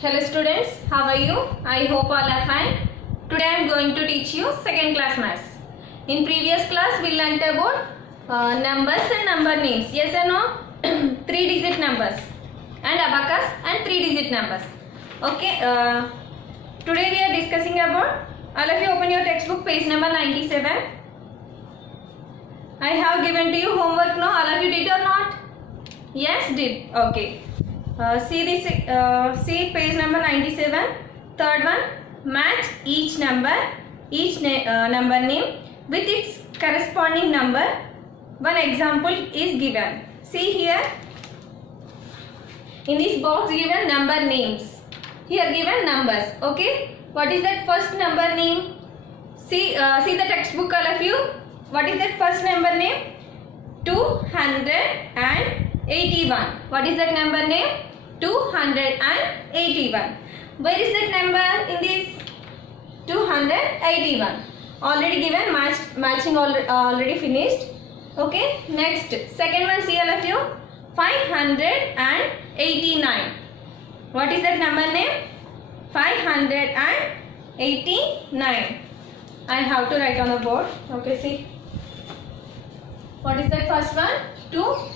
Hello students, how are you? I hope all are fine. Today I am going to teach you second class maths. In previous class we learnt about numbers and number names. Yes or no? 3-digit numbers and abacus and 3-digit numbers. Okay. Today we are discussing about. All of you open your textbook, page number 97. I have given to you homework. No, all of you did or not? Yes, did. Okay. See this. See page number 97. Third one. Match each number name with its corresponding number. One example is given. See here. In this box given number names. Here given numbers. Okay. What is that first number name? See the textbook, all of you. What is that first number name? 281. What is that number name? 281. Where is that number in this? 281. Already given, matching already finished. Okay. Next, second one, see all of you. 589. What is that number name? 589. I have to write on the board. Okay, see. What is that first one? 281.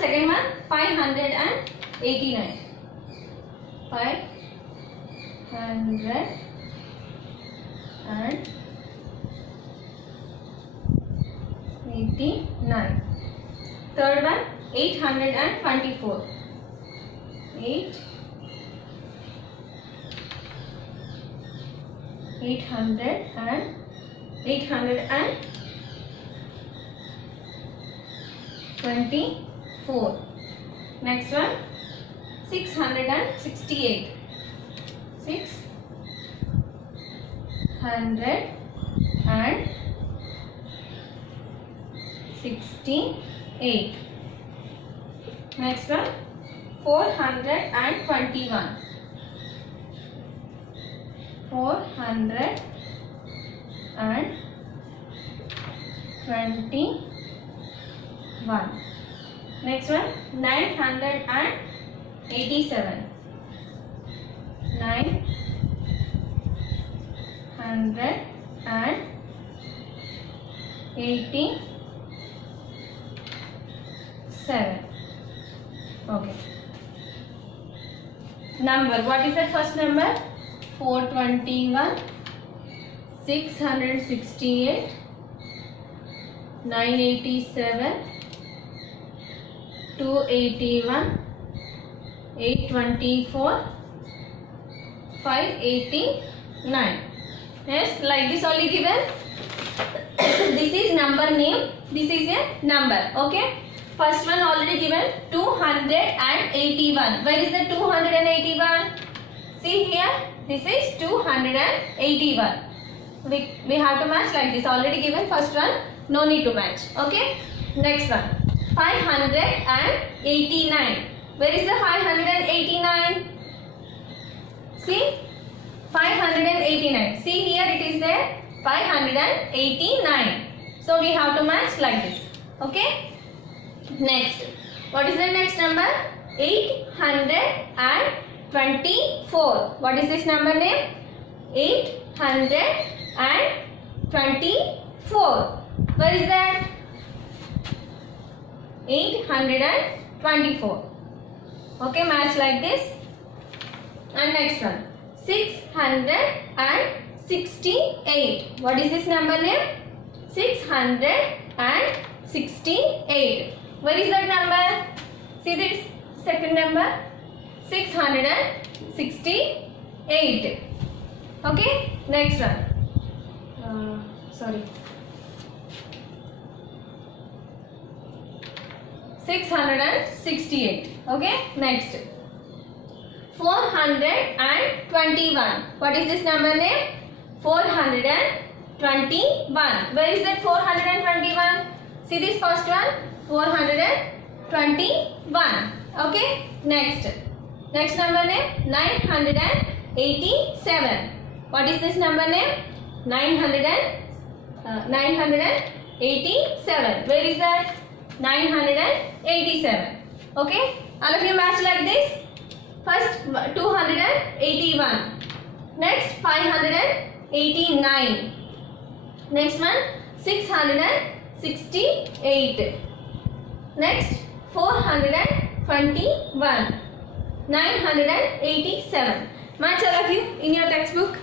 Second one, 589. 589. Third one, 824. 824. Next one, 668. 668. Next one, 421. 421. Next one, 987. 987. Okay. Number. What is that first number? 421. 668. 987. 281. 824. 589. Yes, like this only given. This is number name. This is a number. Okay. First one already given, 281. Where is the 281? See here. This is 281. We have to match like this. Already given first one. No need to match. Okay. Next one. 589. Where is the 589? See. 589. See here it is there. 589. So we have to match like this. Okay. Next. What is the next number? 824. What is this number name? 824. Where is that? 824. Okay, match like this. And next one. 668. What is this number name? 668. Where is that number? See this second number? 668. Okay. Next one. Sorry. 668. Okay. Next. 421. What is this number name? 421. Where is that 421? See this first one? 421. Okay. Next number name? 987. What is this number name? 987. Where is that? 987. Okay, all of you match like this. First 281. Next 589. Next one 668. Next 421. 987. Match all of you in your textbook.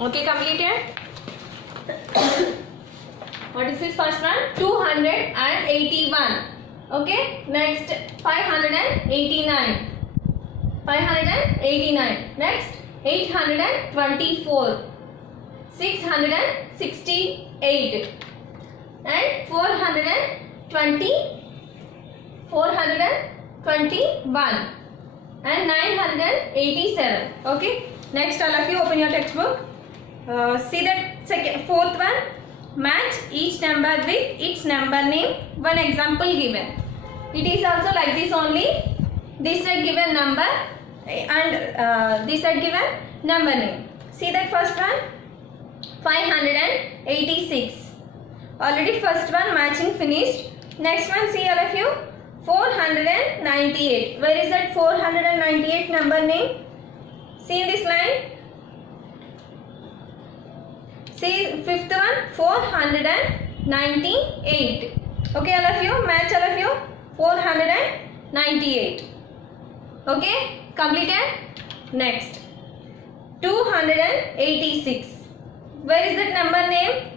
Okay, completed. What is this first one? 281. Okay, next 589. 589. Next 824. 668. And 421. And 987. Okay. Next, all of you open your textbook. See that fourth one. Match each number with its number name. One example given. It is also like this only. This is given number and this is given number name. See that first one. 586. Already first one matching finished. Next one, see all of you. 498. Where is that 498 number name? See in this line. See fifth one 498. Okay, all of you match all of you 498. Okay, completed. Next 286. Where is that number name?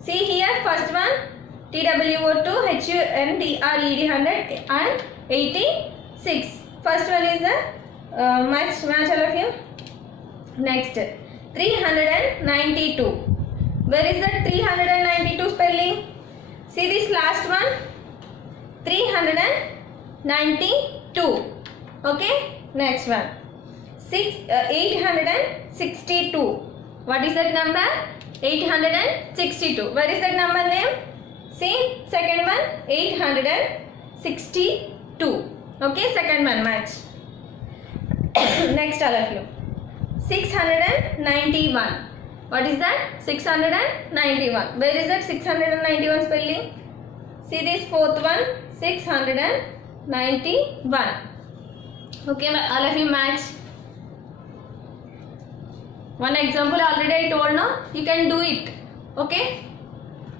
See here first one TWO2 HUNDRED 100 and 86. First one is the match all of you. Next 392. Where is that 392 spelling? See this last one 392. Okay, next one 862. What is that number? 862. Where is that number name? See second one 862. Okay, second one match. Next all of you 691. What is that? 691. Where is that 691 spelling? See this fourth one 691. Okay, all of you match. One example already I told, no? You can do it. Okay,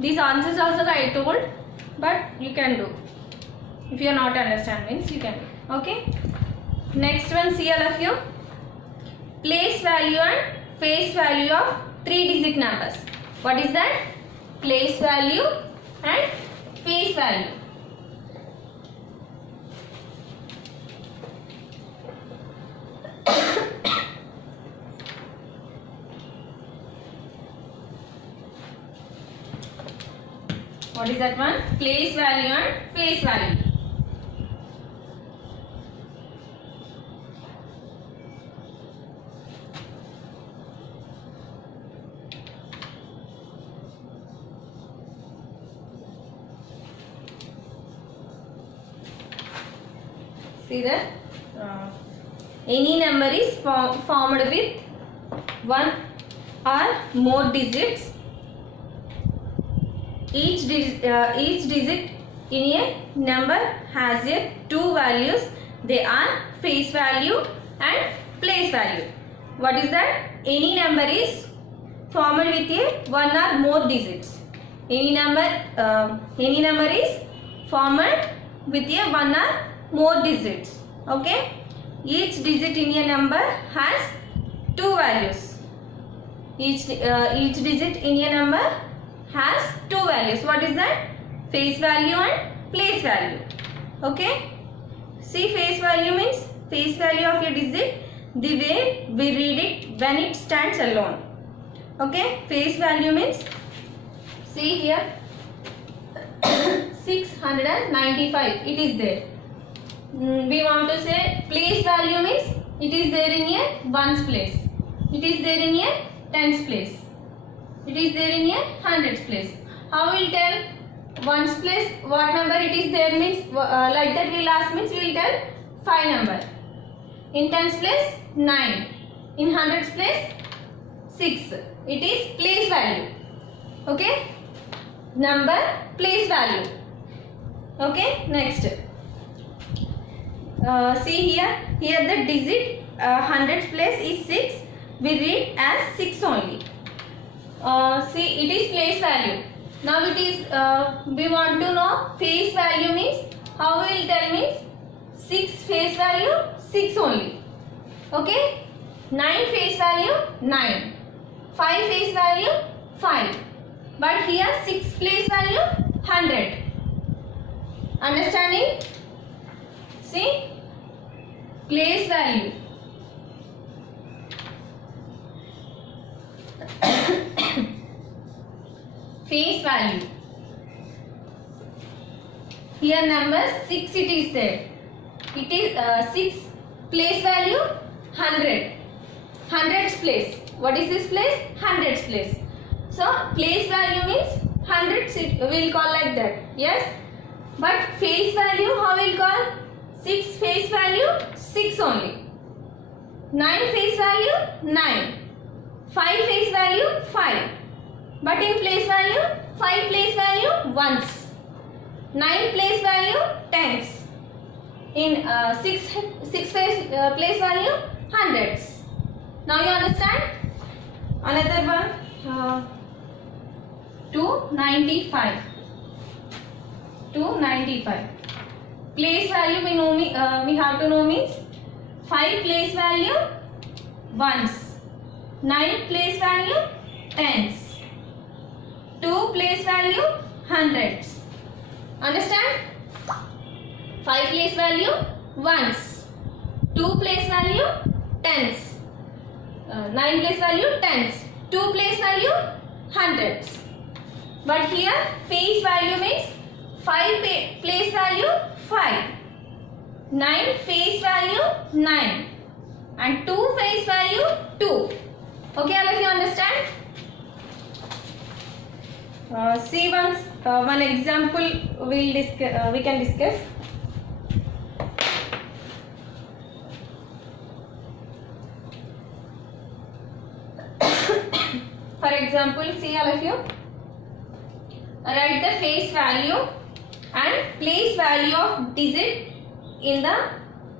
these answers also I told, but you can do. If you are not understand means you can do. Okay, next one, see all of you. Place value and face value of 3-digit numbers. What is that? Place value and face value. What is that one? Place value and face value. See that any number is formed with one or more digits. Each digit in a number has a two values. They are face value and place value. What is that? Any number is formed with a one or more digits. Any number is formed with a one or more digits. Okay, each digit in a number has two values. Each digit in a number has two values. What is that? Face value and place value. Okay, see face value means face value of a digit the way we read it when it stands alone. Okay, face value means, see here, 695 it is there. We want to say place value means it is there in a ones place, it is there in a tens place, it is there in a hundreds place. How will tell ones place what number it is there means, like that we will ask means we will tell 5 number. In tens place 9, in hundreds place 6. It is place value. Okay, number place value. Okay, next. See here the digit hundreds place is 6. We read as 6 only. See, it is place value. Now it is we want to know face value means, how we will tell means 6 face value 6 only. Okay, 9 face value 9, 5 face value 5, but here 6 place value 100. Understanding? See, place value. Face value. Here number 6 it is there. It is 6 place value 100. Hundreds place. What is this place? Hundreds place. So place value means hundreds, we will call like that. Yes. But face value how we will call? 6 face value 6 only. 9 face value 9. 5 face value 5. But in place value 5 place value ones. 9 place value tens. In 6 place value hundreds. Now you understand? Another one, 295. 295. Place value we know we have to know means 5 place value ones, 9 place value tens, 2 place value hundreds. Understand? 5 place value ones, 2 place value tens, 9 place value tens, 2 place value hundreds. But here face value means 5 place value 5, 9 face value 9 and 2 face value 2. Okay, all of you understand? See one example we can discuss. For example, see all of you, write the face value and place value of digit in the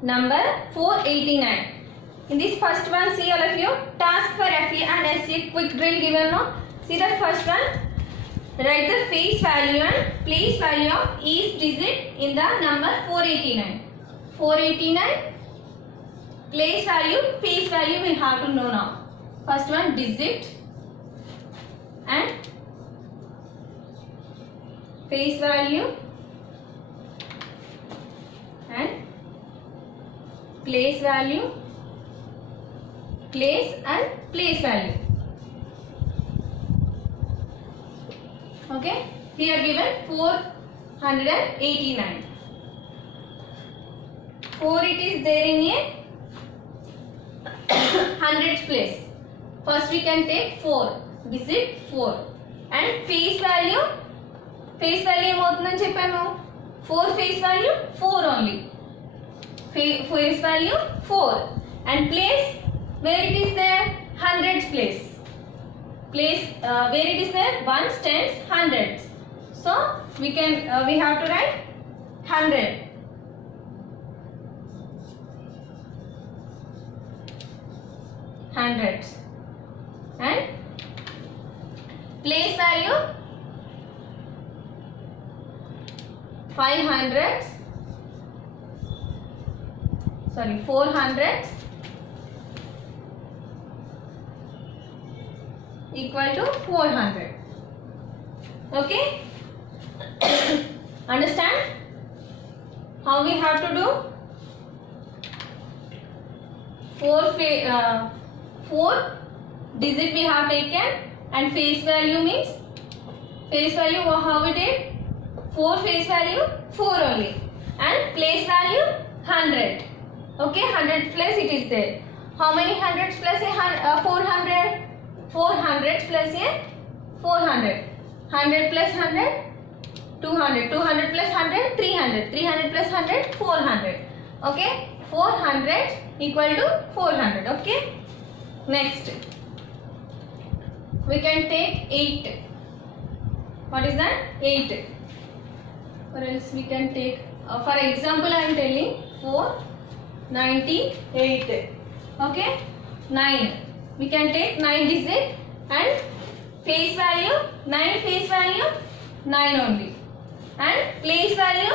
number 489. In this first one, see all of you, task for FE and SE quick drill given now. See the first one, write the face value and place value of each digit in the number 489. 489, place value, face value we have to know now. First one, digit and face value and place value, place and place value. Okay, here given 489. 4 it is there in a hundreds place. First we can take 4, digit 4 and face value ఏమవుతుందని చెప్పాను 4 face value 4 only, face value 4 and place where it is there, hundreds place, where it is there, ones, tens, hundreds. So we have to write 100. Hundreds and place value 400 equal to 400. Okay. Understand how we have to do? 4 digit we have taken, and face value means face value how we did 4 face value 4 only, and place value 100. Okay, 100 plus it is there. How many hundreds plus a 400? 400 plus a 400. 100 plus 100 200. 200 plus 100 300. 300 plus 100 400. Okay, 400 equal to 400. Okay, next we can take 8. What is that? 8. Or else we can take for example I am telling 498. Okay, 9. We can take 9 digit, and face value 9 face value 9 only, and place value,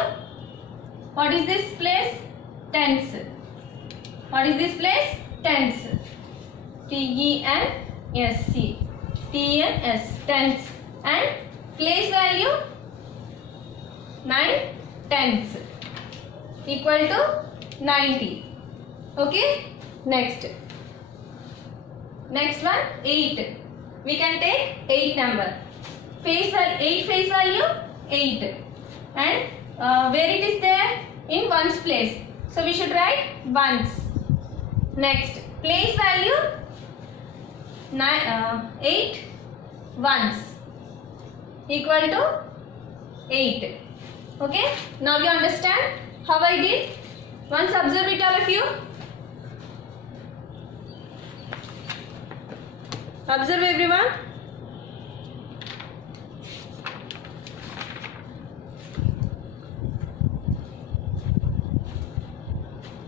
what is this place? Tens. What is this place? Tens. T-E-N-S-C. T-E-N-S. Tens. And place value 9 tenths equal to 90. Okay. Next one 8. We can take 8 number. 8 face value 8, and where it is there? In ones place. So we should write ones. Next, place value 8 ones equal to 8. Okay. Now you understand how I did? Once observe it, all of you. Observe everyone.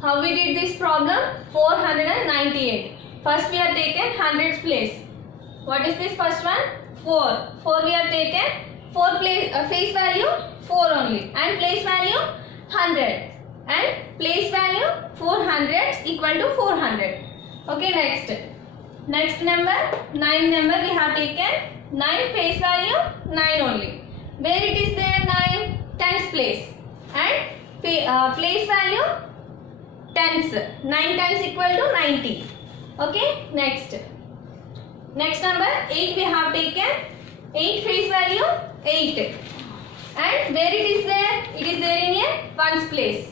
How we did this problem? 498. First we have taken hundreds place. What is this first one? 4. 4 we have taken 4 place face value 4 only, and place value 100, and place value 400 equal to 400. Okay, next number 9 number we have taken 9 face value 9 only. Where it is there? 9 tens place, and place value tens. 9 tens equal to 90. Okay, next number 8 we have taken 8 face value 8, and where it is there? It is there in a ones place,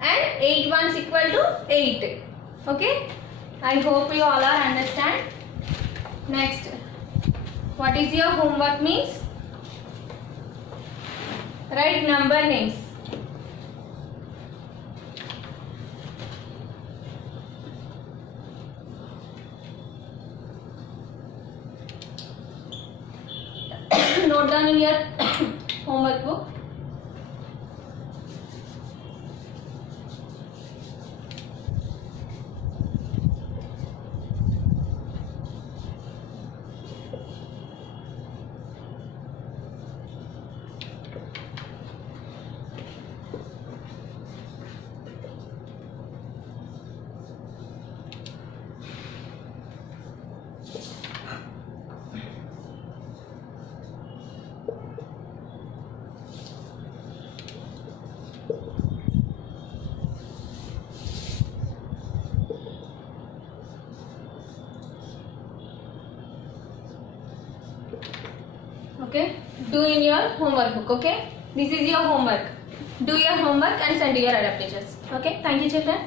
and 8 ones equal to 8. Okay, I hope you all are understand. Next, what is your homework means? Write number names. Note down in your homework book. Okay, do in your homework book. Okay, this is your homework. Do your homework and send to your adaptations. Okay, thank you children.